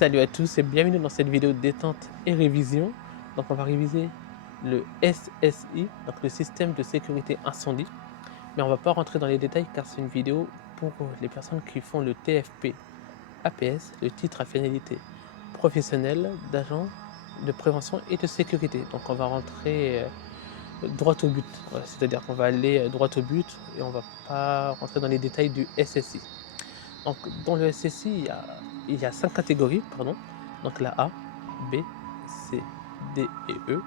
Salut à tous et bienvenue dans cette vidéo détente et révision. Donc on va réviser le SSI, donc le système de sécurité incendie. Mais on va pas rentrer dans les détails car c'est une vidéo pour les personnes qui font le TFP APS, le titre à finalité professionnelle d'agent de prévention et de sécurité. Donc on va rentrer droit au but. Voilà, c'est-à-dire qu'on va aller droit au but et on va pas rentrer dans les détails du SSI. Donc, dans le SSI, il y a 5 catégories, pardon. Donc la A, B, C, D et E.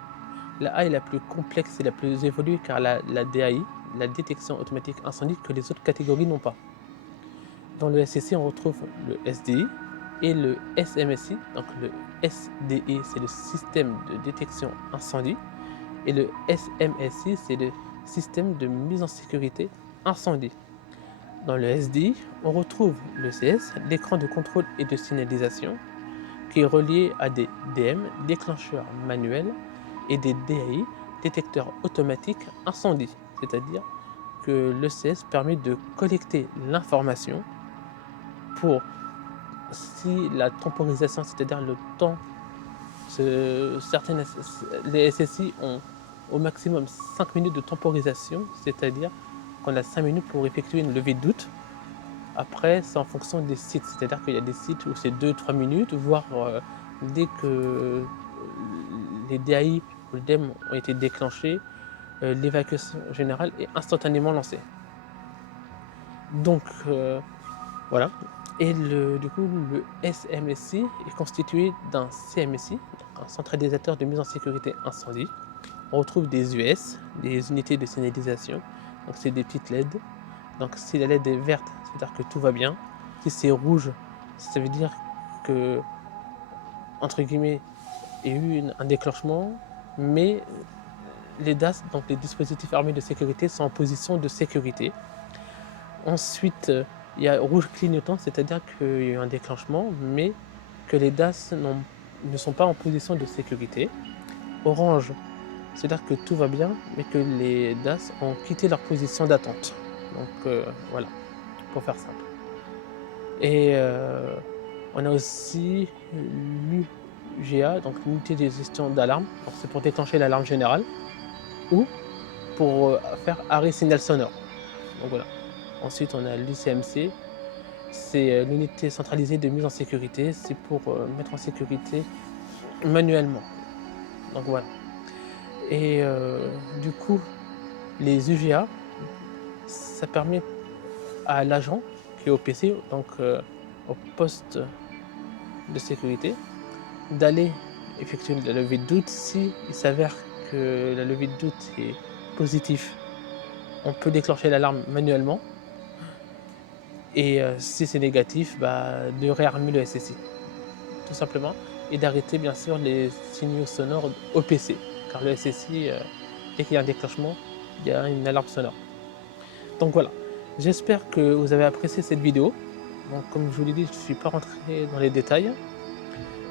La A est la plus complexe et la plus évoluée car la DAI, la détection automatique incendie, que les autres catégories n'ont pas. Dans le SSI, on retrouve le SDI et le SMSI. Donc le SDI, c'est le système de détection incendie. Et le SMSI, c'est le système de mise en sécurité incendie. Dans le SDI, on retrouve le CS, l'écran de contrôle et de signalisation, qui est relié à des DM, déclencheurs manuels, et des DAI, détecteurs automatiques incendie. C'est-à-dire que le CS permet de collecter l'information pour, si la temporisation, c'est-à-dire le temps, certaines, les SSI ont au maximum 5 minutes de temporisation, c'est-à-dire qu'on a 5 minutes pour effectuer une levée de doute. Après, c'est en fonction des sites, c'est-à-dire qu'il y a des sites où c'est 2-3 minutes, voire dès que les DAI ou le DEM ont été déclenchés, l'évacuation générale est instantanément lancée. Donc voilà. Et du coup, le SMSI est constitué d'un CMSI, donc un centralisateur de mise en sécurité incendie. On retrouve des US, des unités de signalisation, donc c'est des petites LED. Donc si la LED est verte, c'est-à-dire que tout va bien. Si c'est rouge, ça veut dire que, entre guillemets, il y a eu un déclenchement, mais les DAS, donc les dispositifs armés de sécurité, sont en position de sécurité. Ensuite, il y a rouge clignotant, c'est-à-dire qu'il y a eu un déclenchement, mais que les DAS ne sont pas en position de sécurité. Orange, c'est-à-dire que tout va bien, mais que les DAS ont quitté leur position d'attente. Donc voilà, pour faire simple. Et on a aussi l'UGA, donc l'unité de gestion d'alarme. C'est pour déclencher l'alarme générale ou pour faire arrêt signal sonore. Donc voilà. Ensuite, on a l'UCMC, c'est l'unité centralisée de mise en sécurité. C'est pour mettre en sécurité manuellement. Donc voilà. Et du coup, les UGA, ça permet à l'agent qui est au PC, donc au poste de sécurité, d'aller effectuer la levée de doute. Si il s'avère que la levée de doute est positive, on peut déclencher l'alarme manuellement. Et si c'est négatif, de réarmer le SSI, tout simplement, et d'arrêter bien sûr les signaux sonores au PC, car le SSI, dès qu'il y a un déclenchement, il y a une alarme sonore. Donc voilà, j'espère que vous avez apprécié cette vidéo. Donc comme je vous l'ai dit, je ne suis pas rentré dans les détails,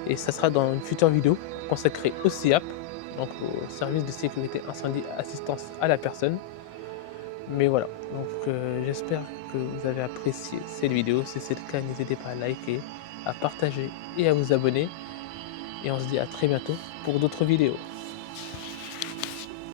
et ça sera dans une future vidéo consacrée au SIAP, donc au service de sécurité incendie assistance à la personne. Mais voilà, donc j'espère que vous avez apprécié cette vidéo. Si c'est le cas, n'hésitez pas à liker, à partager et à vous abonner. Et on se dit à très bientôt pour d'autres vidéos.